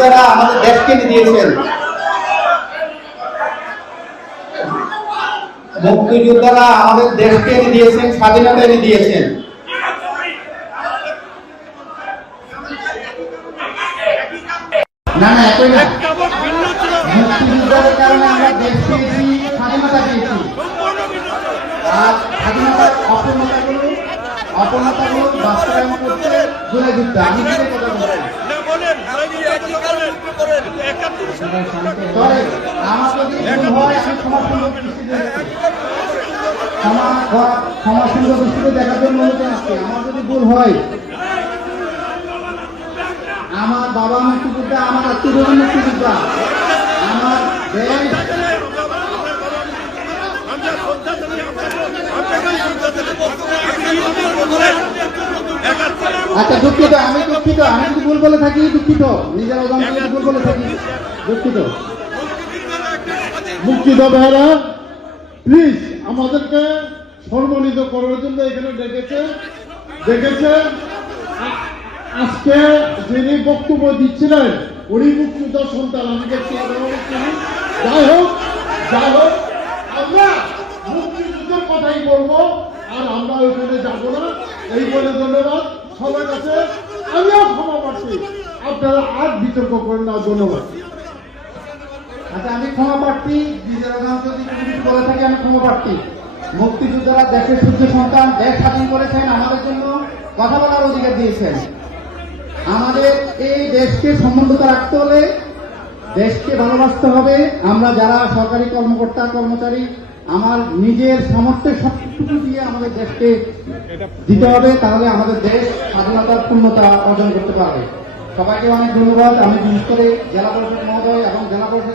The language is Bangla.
মুক্তিযোদ্ধারা আমাদের দেশকে এনে দিয়েছেন। মুক্তিযোদ্ধারা আমাদের দেশকে এনে দিয়েছেন, স্বাধীনতা এনে দিয়েছেন। না না, একই না। মুক্তিযুদ্ধের কারণে আমরা দেশ পেয়েছি স্বাধীনতা পেয়েছি আর স্বাধীনতার অপূর্ণতাগুলো অপূর্ণতাগুলো বাস্তবায়ন করতে জুলাই যুদ্ধ আমি কথা বলছি তবে আমার যদি ভুল হয় আমি ক্ষমা সুন্দর দেখার জন্য আমার যদি ভুল হয় আমার বাবা মুক্তিযোদ্ধা আমার আত্মীয় মুক্তিযোদ্ধা আমার দেশ আচ্ছা দুঃখিত, আমি দুঃখিত, আমি যদি ভুল বলে থাকি, দুঃখিত। নিজের অজান্তে যদি ভুল বলে থাকি। দুঃখিত। মুক্তিদা ভাইরা প্লিজ আমাদেরকে সম্মানিত করার জন্য এখানে ডেকেছে। ডেকেছে। আজকে যিনি বক্তব্য দিচ্ছিলেন, উনি মুক্তিযোদ্ধার সন্তান, আমি দেখছি। যাই হোক যাই হোক, আমরা মুক্তিযুদ্ধের কথাই বলব, আর আমরা ওইখানে যাব না। এই বলে ধন্যবাদ। সবার কাছে আমিও ক্ষমা পাচ্ছি আপনারা আর বিতর্ক করেন না, ধন্যবাদ। আচ্ছা আমি ক্ষমা প্রার্থী বলে থাকি, আমি ক্ষমা প্রার্থী। মুক্তিযোদ্ধারা দেশের সূর্য সন্তান, দেশ স্বাধীন করেছেন, আমাদের জন্য কথা বলার অধিকার দিয়েছেন। আমাদের এই দেশকে সমুন্নত রাখতে হলে, দেশকে ভালোবাসতে হবে। আমরা যারা সরকারি কর্মকর্তা, কর্মচারী আমার নিজের সামর্থ্যের সবটুকু দিয়ে আমাদের দেশকে দিতে হবে, তাহলে আমাদের দেশ স্বাধীনতার পূর্ণতা অর্জন করতে পারবে। সবাইকে অনেক ধন্যবাদ। আমি বিশেষ করে জেলা পরিষদ মহোদয় এবং জেলা পরিষদ